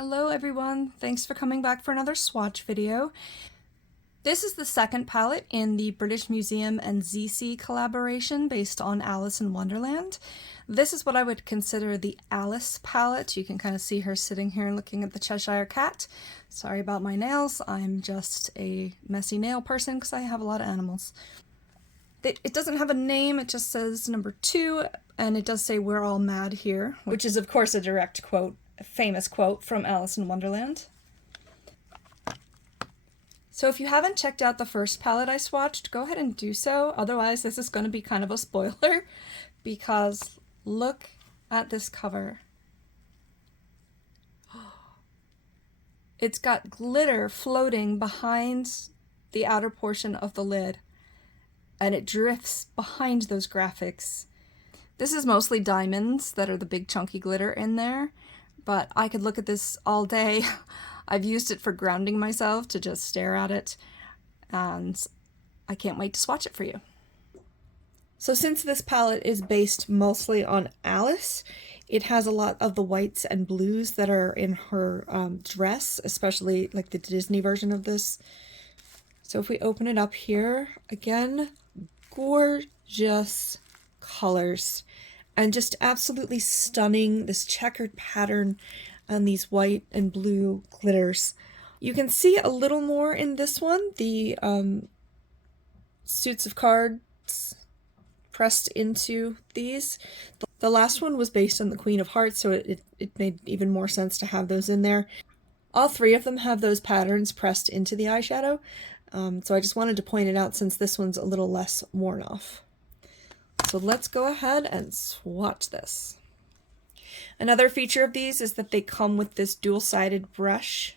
Hello everyone, thanks for coming back for another swatch video. This is the second palette in the British Museum and Zeesea collaboration based on Alice in Wonderland. This is what I would consider the Alice palette. You can kind of see her sitting here looking at the Cheshire Cat. Sorry about my nails, I'm just a messy nail person because I have a lot of animals. It doesn't have a name, it just says number 2, and it does say "We're all mad here," which is of course a direct quote, a famous quote from Alice in Wonderland. So if you haven't checked out the first palette I swatched, go ahead and do so. Otherwise, this is going to be kind of a spoiler because look at this cover. It's got glitter floating behind the outer portion of the lid, and it drifts behind those graphics. This is mostly diamonds that are the big chunky glitter in there, but I could look at this all day. I've used it for grounding myself, to just stare at it, and I can't wait to swatch it for you. So since this palette is based mostly on Alice, it has a lot of the whites and blues that are in her dress, especially like the Disney version of this. So if we open it up here, again, gorgeous colors and just absolutely stunning, this checkered pattern and these white and blue glitters. You can see a little more in this one, the suits of cards pressed into these. The last one was based on the Queen of Hearts, so it made even more sense to have those in there. All three of them have those patterns pressed into the eyeshadow, so I just wanted to point it out since this one's a little less worn off. So let's go ahead and swatch this. Another feature of these is that they come with this dual-sided brush.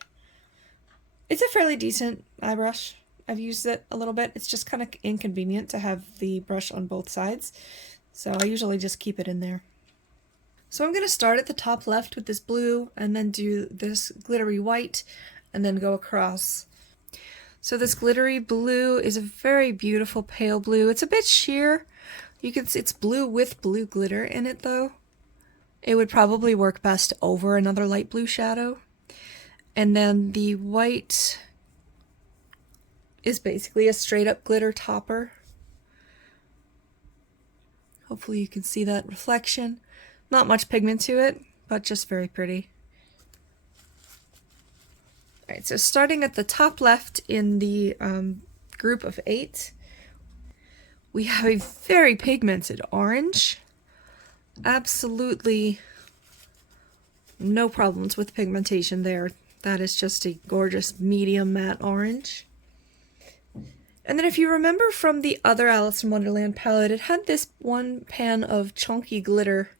It's a fairly decent eye brush. I've used it a little bit. It's just kind of inconvenient to have the brush on both sides, so I usually just keep it in there. So I'm going to start at the top left with this blue and then do this glittery white and then go across. So this glittery blue is a very beautiful pale blue. It's a bit sheer. You can see it's blue with blue glitter in it though. It would probably work best over another light blue shadow. And then the white is basically a straight up glitter topper. Hopefully you can see that reflection. Not much pigment to it, but just very pretty. Alright, so starting at the top left in the group of 8, we have a very pigmented orange. Absolutely no problems with pigmentation there. That is just a gorgeous medium matte orange. And then if you remember from the other Alice in Wonderland palette, it had this one pan of chunky glitter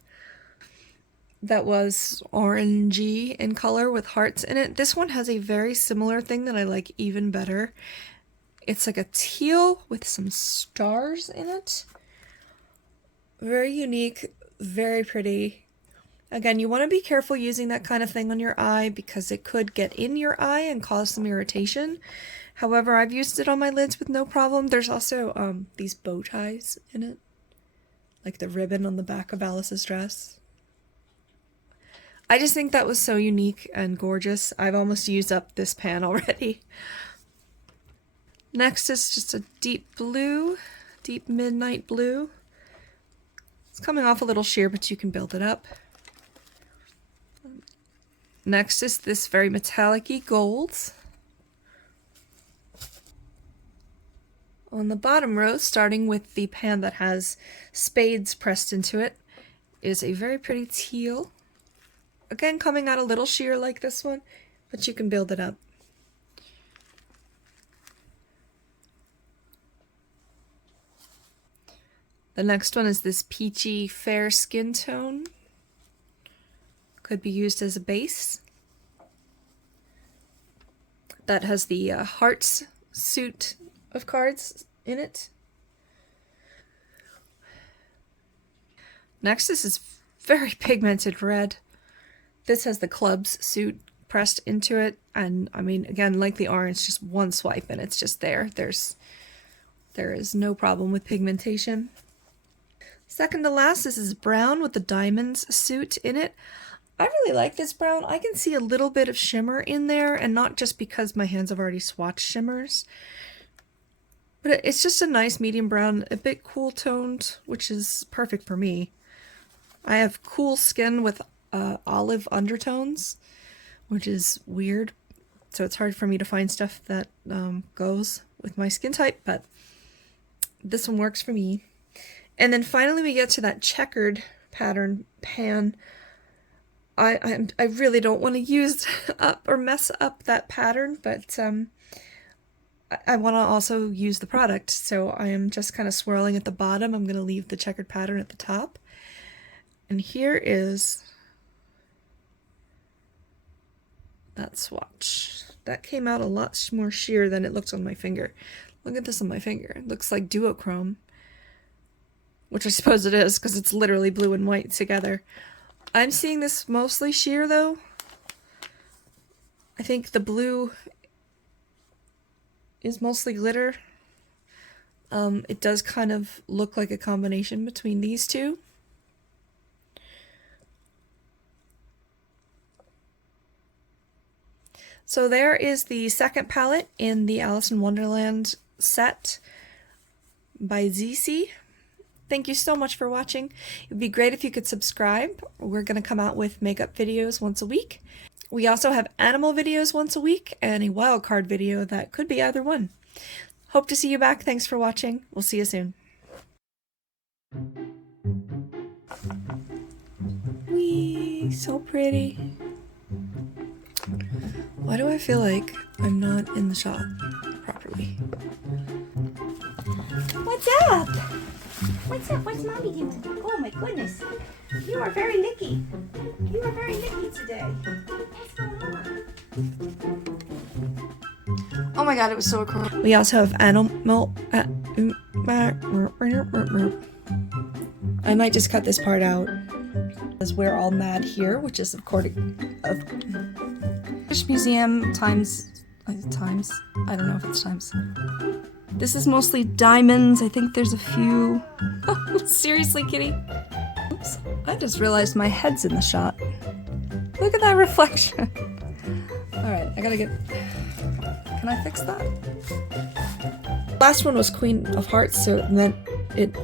that was orangey in color with hearts in it. This one has a very similar thing that I like even better. It's like a teal with some stars in it. Very unique, very pretty. Again, you want to be careful using that kind of thing on your eye because it could get in your eye and cause some irritation. However, I've used it on my lids with no problem. There's also these bow ties in it, like the ribbon on the back of Alice's dress. I just think that was so unique and gorgeous. I've almost used up this pan already. Next is just a deep blue, deep midnight blue. It's coming off a little sheer, but you can build it up. Next is this very metallic-y gold. On the bottom row, starting with the pan that has spades pressed into it, is a very pretty teal. Again, coming out a little sheer like this one, but you can build it up. The next one is this peachy fair skin tone. Could be used as a base. That has the hearts suit of cards in it. Next is this very pigmented red. This has the clubs suit pressed into it, and I mean, again, like the orange, just one swipe and it's just there. There is no problem with pigmentation. Second to last, this is brown with the diamonds suit in it. I really like this brown. I can see a little bit of shimmer in there, and not just because my hands have already swatched shimmers. But it's just a nice medium brown, a bit cool toned, which is perfect for me. I have cool skin with olive undertones, which is weird. So it's hard for me to find stuff that goes with my skin type, but this one works for me. And then finally we get to that checkered pattern pan. I really don't want to use up or mess up that pattern, but I want to also use the product, so I am just kind of swirling at the bottom. I'm going to leave the checkered pattern at the top. And here is that swatch. That came out a lot more sheer than it looks on my finger. Look at this on my finger. It looks like duochrome, which I suppose it is because it's literally blue and white together. I'm seeing this mostly sheer though. I think the blue is mostly glitter. It does kind of look like a combination between these two. So there is the second palette in the Alice in Wonderland set by Zeesea. Thank you so much for watching. It would be great if you could subscribe. We're going to come out with makeup videos once a week. We also have animal videos once a week and a wildcard video that could be either one. Hope to see you back. Thanks for watching. We'll see you soon. Whee! So pretty. Why do I feel like I'm not in the shot properly? What's up? What's up? What's Mommy doing? Oh my goodness. You are very licky. You are very licky today. What's going on? Oh my god, it was so cool. We also have animal... I might just cut this part out. Because we're all mad here, which is according of British Museum times... I don't know if it's times. This is mostly diamonds. I think there's a few... Seriously, kitty? Oops. I just realized my head's in the shot. Look at that reflection. Alright, I gotta get... Can I fix that? Last one was Queen of Hearts, so then it...